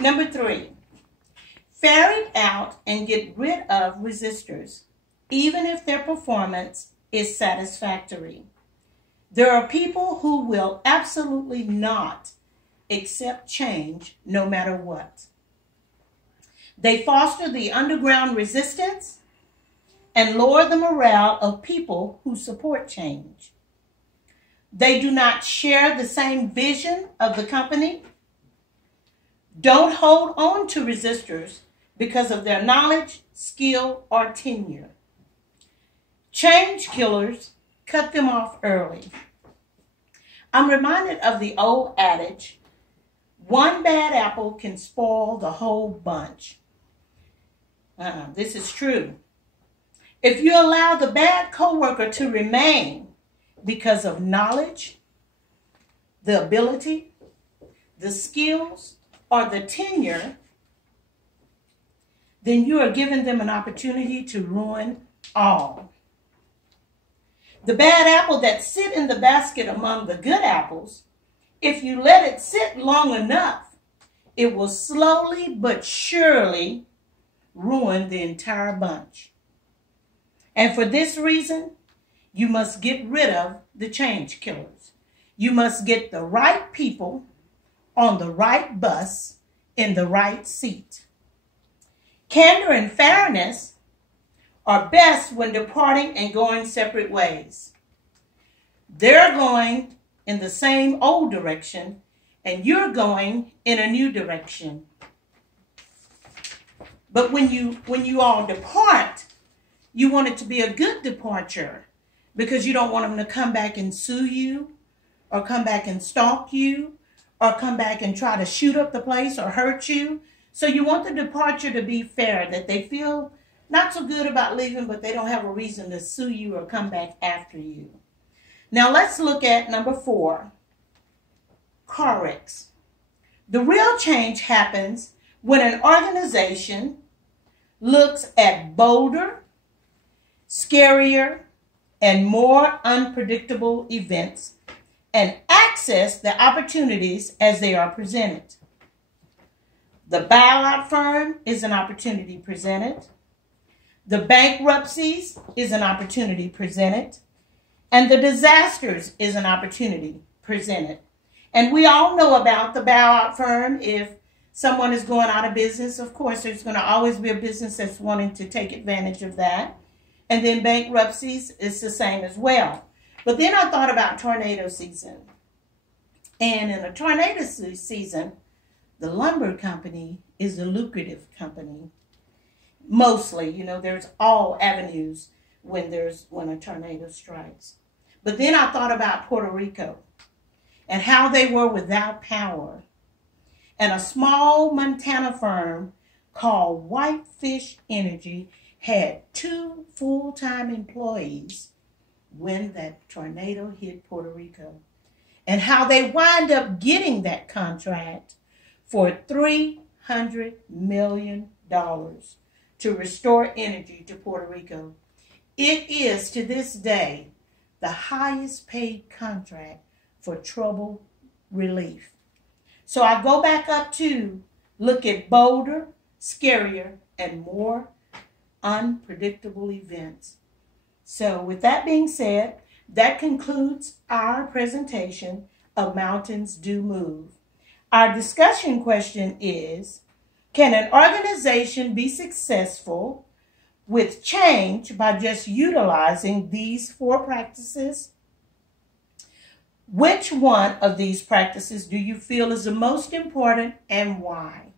Number 3, ferret out and get rid of resistors, even if their performance is satisfactory. There are people who will absolutely not accept change no matter what. They foster the underground resistance and lower the morale of people who support change. They do not share the same vision of the company. Don't hold on to resistors because of their knowledge, skill, or tenure. Change killers, cut them off early. I'm reminded of the old adage, one bad apple can spoil the whole bunch. This is true. If you allow the bad coworker to remain because of knowledge, the ability, the skills, or the tenure, then you are giving them an opportunity to ruin all. The bad apple that sit in the basket among the good apples, if you let it sit long enough, it will slowly but surely ruin the entire bunch. And for this reason, you must get rid of the change killers. You must get the right people on the right bus in the right seat. Candor and fairness are best when departing and going separate ways. They're going in the same old direction, and you're going in a new direction. But when you all depart, you want it to be a good departure, because you don't want them to come back and sue you, or come back and stalk you, or come back and try to shoot up the place or hurt you. So you want the departure to be fair, that they feel not so good about leaving, but they don't have a reason to sue you or come back after you. Now let's look at number 4, car wrecks. The real change happens when an organization looks at bolder, scarier, and more unpredictable events and access the opportunities as they are presented. The bailout firm is an opportunity presented. The bankruptcies is an opportunity presented. And the disasters is an opportunity presented. And we all know about the bailout firm. If someone is going out of business, of course, there's going to always be a business that's wanting to take advantage of that. And then bankruptcies is the same as well. But then I thought about tornado season. And in a tornado season, the lumber company is a lucrative company. Mostly, you know, there's all avenues when a tornado strikes. But then I thought about Puerto Rico and how they were without power. And a small Montana firm called Whitefish Energy had 2 full-time employees when that tornado hit Puerto Rico. And how they wind up getting that contract for $300 million to restore energy to Puerto Rico. It is, to this day, the highest paid contract for trouble relief. So I go back up to look at bolder, scarier, and more unpredictable events. So with that being said, that concludes our presentation of Mountains Do Move. Our discussion question is, can an organization be successful with change by just utilizing these 4 practices? Which one of these practices do you feel is the most important and why?